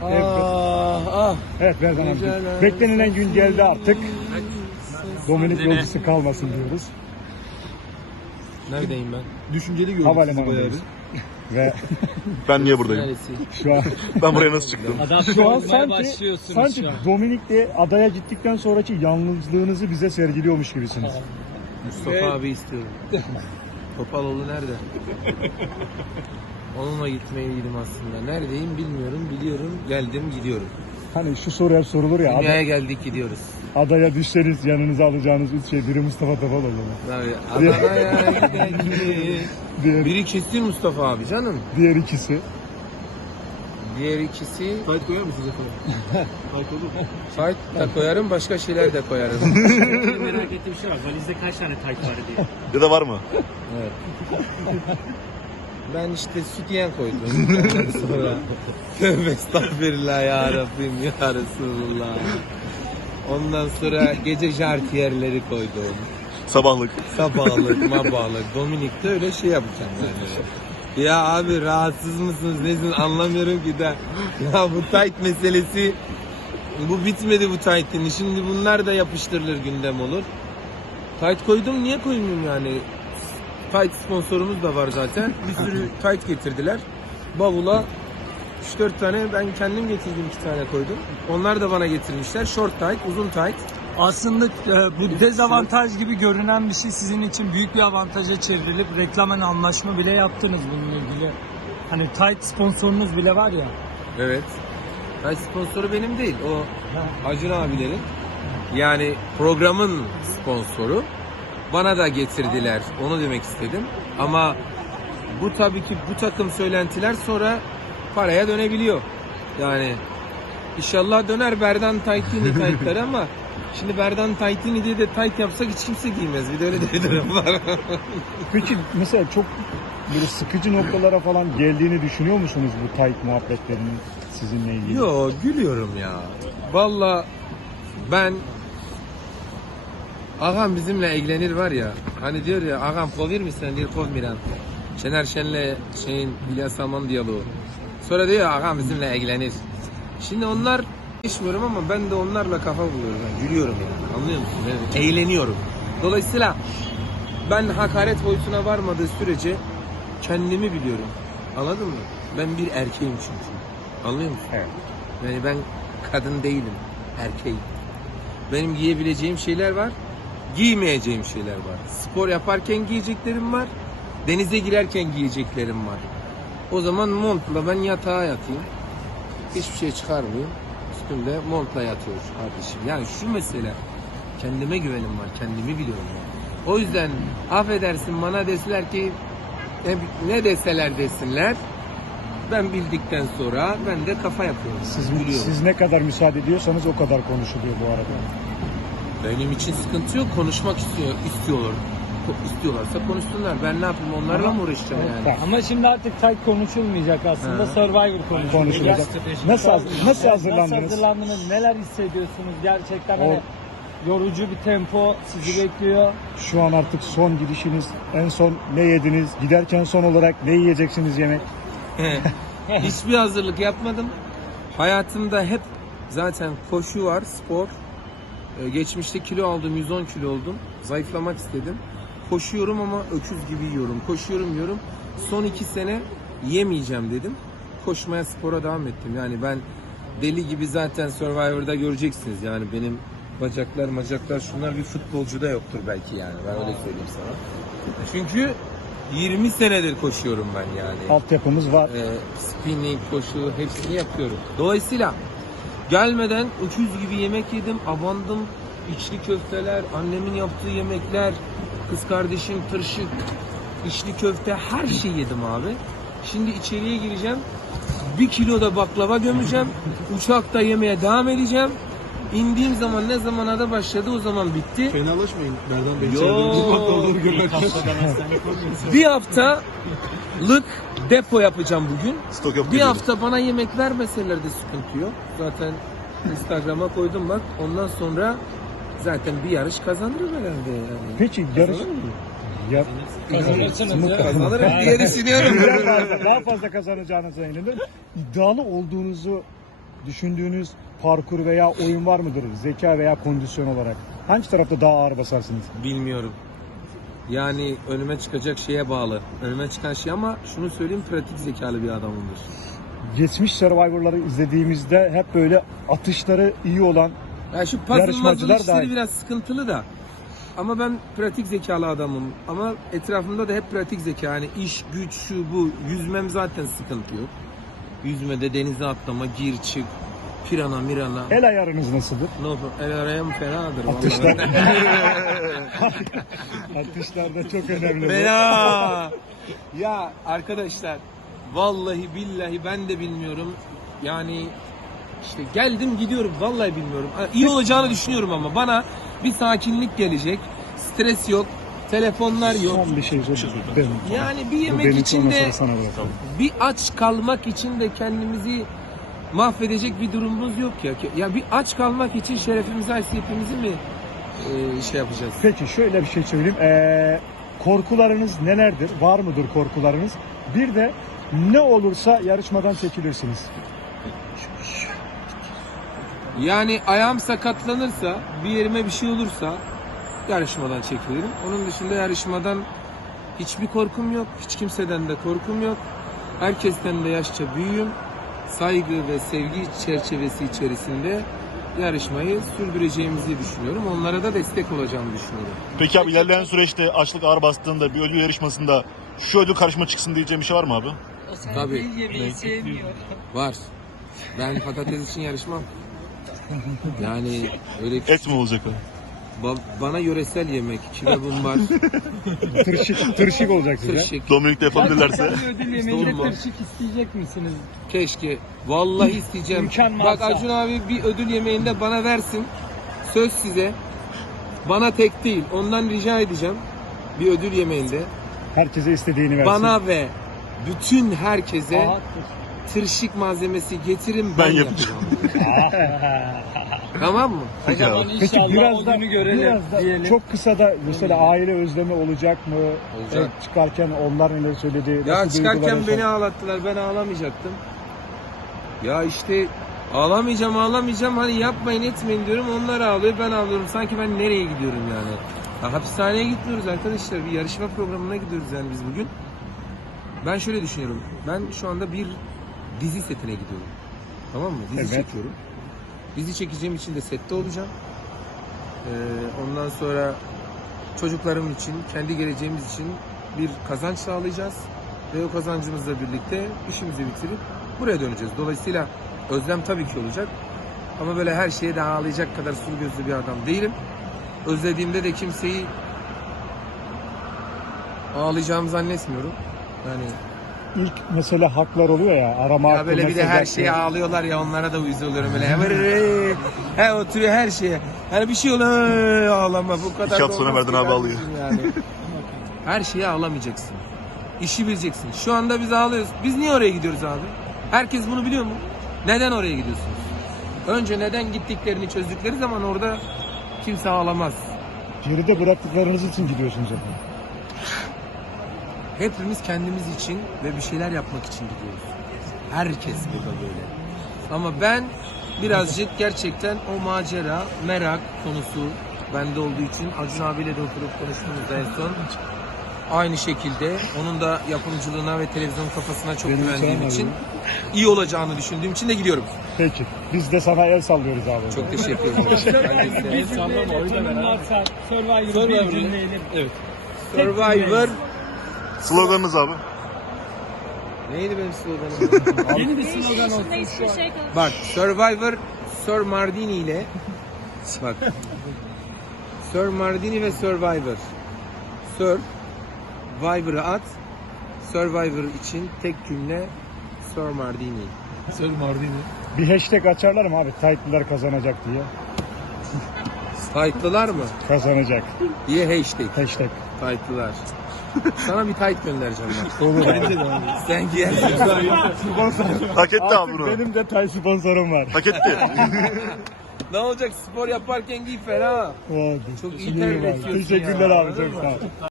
Evet Berdan abi. Beklenilen gün geldi artık. Dominik yolcusu kalmasın diyoruz. Neredeyim ben? Düşünceli gördüm sizi Havalimanındayız. Ve Ben niye buradayım? Neresi? şu an Ben buraya nasıl çıktım? şu an sanki Dominik'le adaya gittikten sonraki yalnızlığınızı bize sergiliyormuş gibisiniz. Mustafa abi istiyorum. Topaloğlu nerede? Onunla gitmeliydim aslında. Neredeyim bilmiyorum, biliyorum. Geldim, gidiyorum. Hani şu soru hep sorulur ya. Dünyaya geldik, gidiyoruz. Adaya düşseniz yanınıza alacağınız üç şey. Biri Mustafa Topaloğlu. Tabii. Adana'ya gidelim. Biri kesin Mustafa abi canım. Diğer ikisi. Diğer ikisi... Kayıt koyar mısınız efendim? Kayıt olur mu? Fight da koyarım, başka şeyler de koyarım. Merak ettiğim şey var. Valizde kaç tane tayt var diye. Ya da var mı? Evet. Ben işte sütyen koydum. Ondan sonra tövbe estağfirullah ya Rabbim ya Resulullah. Ondan sonra gece jartiyerleri koydum. Sabahlık. Sabahlık, mabahlık. Dominik'te öyle şey yapacağım yani. Ya abi rahatsız mısınız nesiniz anlamıyorum ki de. Ya bu tight meselesi bu bitmedi bu tight'in. Şimdi bunlar da yapıştırılır gündem olur. Tight koydum niye koymayayım yani? Tight sponsorumuz da var zaten. Bir sürü tight getirdiler. Bavula 3-4 tane ben kendim getirdim 2 tane koydum. Onlar da bana getirmişler. Short tight, uzun tight. Aslında bu dezavantaj gibi görünen bir şey sizin için büyük bir avantaja çevrilip reklamen anlaşma bile yaptınız bununla ilgili. Hani tight sponsorunuz bile var ya. Evet. Tight sponsoru benim değil. O Acun abilerin. Yani programın sponsoru. Bana da getirdiler. Onu demek istedim. Ama bu tabii ki bu takım söylentiler sonra paraya dönebiliyor. Yani inşallah döner Berdan Taytini taytları ama şimdi Berdan Taytini diye de tayt yapsak hiç kimse giymez. Bir de öyle de bir durum var. Peki mesela çok böyle sıkıcı noktalara falan geldiğini düşünüyor musunuz bu tight muhabbetlerinin sizinle ilgili? Yo gülüyorum ya. Vallahi ben ağam bizimle ilgilenir var ya. Hani diyor ya ağam kovir misin diyor kovmiren. Şener Şen'le İlyas Salman diyaloğu. Sonra diyor ağam bizimle ilgilenir. Şimdi onlar geçmiyorum ama ben de onlarla kafa buluyorum. Yani gülüyorum yani. Anlıyor musun? Evet. Eğleniyorum. Dolayısıyla ben hakaret boyutuna varmadığı sürece kendimi biliyorum. Anladın mı? Ben bir erkeğim çünkü. Anlıyor musun? Evet. Yani ben kadın değilim. Erkeğim. Benim giyebileceğim şeyler var. Giymeyeceğim şeyler var. Spor yaparken giyeceklerim var. Denize girerken giyeceklerim var. O zaman montla ben yatağa yatayım. Hiçbir şey çıkarmayayım. Üstümde montla yatıyoruz kardeşim. Yani şu mesele. Kendime güvenim var. Kendimi biliyorum yani. O yüzden affedersin bana deseler ki ne deseler desinler. Ben bildikten sonra ben de kafa yapıyorum. Siz ne kadar müsaade ediyorsanız o kadar konuşuluyor bu arada. Benim için sıkıntı yok. Konuşmak istiyorlar. İstiyorlarsa konuşsunlar. Ben ne yapayım? Onlarla mı uğraşacağım yani? Tamam. Ama şimdi artık tight konuşulmayacak aslında. Survivor Konuşulacak. Nasıl Nasıl hazırlandınız? hazırlandınız? Neler hissediyorsunuz? Gerçekten hani yorucu bir tempo sizi bekliyor. Şu an artık son gidişiniz. En son ne yediniz? Giderken son olarak ne yiyeceksiniz yemek? Hiçbir hazırlık yapmadım. Hayatımda hep zaten koşu var, spor. Geçmişte kilo aldım, 110 kilo oldum. Zayıflamak istedim. Koşuyorum ama öküz gibi yiyorum. Koşuyorum yiyorum. Son 2 sene yemeyeceğim dedim. Koşmaya, spora devam ettim. Yani ben deli gibi zaten Survivor'da göreceksiniz. Yani benim bacaklar şunlar bir futbolcuda yoktur belki yani. Ben öyle söyleyeyim sana. Çünkü 20 senedir koşuyorum ben yani. Altyapımız var. Spinning, koşu hepsini yapıyorum. Dolayısıyla gelmeden öküz gibi yemek yedim, abandım. İçli köfteler, annemin yaptığı yemekler, kız kardeşim tırşık, içli köfte her şeyi yedim abi. Şimdi içeriye gireceğim. 1 kilo da baklava gömeceğim. Uçakta yemeye devam edeceğim. İndiğim zaman ne zaman ada başladı o zaman bitti. Fenalaşmayın Berdan Bey. Yo. İçeride baklavaları görürken. Bir haftalık depo yapacağım bugün. Stok yapıp Bir geliyorum. hafta bana yemek vermeseler de sıkıntı yok. Zaten Instagram'a koydum bak. Ondan sonra zaten bir yarış kazanırım herhalde yani. Peki yarış... Ya, Kazanırsınız ya. Kazanırım diye düşünüyorum. daha fazla kazanacağınıza inanıyorum. İddialı olduğunuzu düşündüğünüz parkur veya oyun var mıdır? Zeka veya kondisyon olarak. Hangi tarafta daha ağır basarsınız? Bilmiyorum. Yani önüme çıkacak şeye bağlı. Önüme çıkan şey ama şunu söyleyeyim, pratik zekalı bir adamımdır. Geçmiş Survivor'ları izlediğimizde hep böyle atışları iyi olan Ya şu puzzle yarışmacılar işleri dahil. biraz sıkıntılı da. Ama ben pratik zekalı adamım. Ama etrafımda da hep pratik zeka. Yani iş, güç, şu bu. Yüzmem zaten sıkıntı yok. Yüzmede denize atlama, gir çık, pirana mirana. el ayarınız nasıldır? Ne olur, el araya mı fenadır vallahi. Atışlar. Atışlar da çok önemli. bu. Fena. Ya arkadaşlar, vallahi billahi ben de bilmiyorum. Yani işte geldim gidiyorum, vallahi bilmiyorum. İyi olacağını düşünüyorum ama bana bir sakinlik gelecek. Stres yok, telefonlar yok. Son bir şey söyleyeyim. Yani bir Bu yemek benim için sonra de, sana bırakalım. bir aç kalmak için de kendimizi mahvedecek bir durumumuz yok ya. Ya bir aç kalmak için şerefimizi, haysiyetimizi mi şey yapacağız? Peki şöyle bir şey söyleyeyim. Korkularınız nelerdir? Var mıdır korkularınız? Bir de ne olursa yarışmadan çekilirsiniz. Yani ayağım sakatlanırsa, bir yerime bir şey olursa yarışmadan çekilirim. Onun dışında yarışmadan hiçbir korkum yok. Hiç kimseden de korkum yok. Herkesten de yaşça büyüğüm. Saygı ve sevgi çerçevesi içerisinde yarışmayı sürdüreceğimizi düşünüyorum. Onlara da destek olacağımı düşünüyorum. Peki abi ilerleyen süreçte açlık ağır bastığında bir ödül yarışmasında şu ödül karşıma çıksın diyeceğim bir şey var mı abi? Tabii. yemeği sevmiyor. Var. Ben patates için yarışmam. Yani öyle Et mi olacak abi? bana yöresel yemek, kebabım var, Tırşık olacak size. tırşık, Dominik de yapabilirlerse. Bir ödül yemeğinde Olmaz. tırşık isteyecek misiniz? keşke. Vallahi isteyeceğim. İmkan Bak varsa. Acun abi bir ödül yemeğinde bana versin. Söz size. Bana tek değil. Ondan rica edeceğim. Bir ödül yemeğinde. Herkese istediğini versin. Bana ve bütün herkese Aha, tırşık malzemesi getirin, Ben ben yapacağım. yapacağım. Tamam mı? o zaman Peki inşallah biraz o da, günü görelim biraz da diyelim. çok kısa da mesela aile özlemi olacak mı? Olacak. Çıkarken onlar neler söyledi? Ya nasıl çıkarken duygular beni yaşadın? ağlattılar. Ben ağlamayacaktım. Ya işte ağlamayacağım hani yapmayın etmeyin diyorum. Onlar ağlıyor, ben ağlıyorum. Sanki ben nereye gidiyorum yani? Ya hapishaneye gitmiyoruz arkadaşlar. Bir yarışma programına gidiyoruz yani biz bugün. Ben şöyle düşünüyorum. Ben şu anda bir dizi setine gidiyorum. Tamam mı? Dizi Evet. çekiyorum. Dizi çekeceğim için de sette olacağım. Ondan sonra çocuklarım için, kendi geleceğimiz için bir kazanç sağlayacağız. Ve o kazancımızla birlikte işimizi bitirip buraya döneceğiz. Dolayısıyla özlem tabii ki olacak. Ama böyle her şeye de ağlayacak kadar sulu gözlü bir adam değilim. Özlediğimde de kimseyi ağlayacağımı zannetmiyorum. Yani İlk mesela haklar oluyor ya arama ya hakkı, böyle bir de mesaj her hakkı. şeye ağlıyorlar ya, onlara da uyuz oluyorum böyle. He oturuyor her şeye. Hani bir şey oluyor ağlama bu kadar. İki hafta da sonra olmaz Merdan ki abi ağlıyor. kardeşim Yani. Her şeye ağlamayacaksın. İşi bileceksin. Şu anda biz ağlıyoruz. Biz niye oraya gidiyoruz abi? Herkes bunu biliyor mu? Neden oraya gidiyorsunuz? Önce neden gittiklerini çözdükleri zaman orada kimse ağlamaz. Geride bıraktıklarınız için gidiyorsunuz efendim. Hepimiz kendimiz için ve bir şeyler yapmak için gidiyoruz. Herkes burada böyle. Ama ben birazcık gerçekten o macera, merak konusu bende olduğu için Acun abiyle de oturup konuştuğumuzda en son aynı şekilde onun da yapımcılığına ve televizyon kafasına çok Benim güvendiğim sevmem için abi. iyi olacağını düşündüğüm için de gidiyorum. Peki. Biz de sana el sallıyoruz abi. Çok teşekkür ederim. Ben de size- Bir cümle varsa Survivor'ı bir cümleyelim. Evet. Survivor. Sloganınız abi. Neydi benim sloganım? Yeni bir slogan olsun şu an. Bak Survivor Sir Mardini ile bak Sir Mardini ve Survivor. Survivor'ı at. Survivor için tek cümle Sir Mardini. Sir Mardini. Bir hashtag açarlar mı abi? Tight'lılar kazanacak diye. Tight'lılar mı? Kazanacak. Diye hashtag. Hashtag. Tight'lılar. Sana bir tight göndereceğim ben. Olur abi. Sen giyersin. Hak etti abi Artık bunu. benim de tight sponsorum var. Hak etti. Ne olacak spor yaparken giy fena. Hadi. Çok iyi İyi terlik abi. ediyorsun Teşekkürler ya. abi. Çok sağ ol.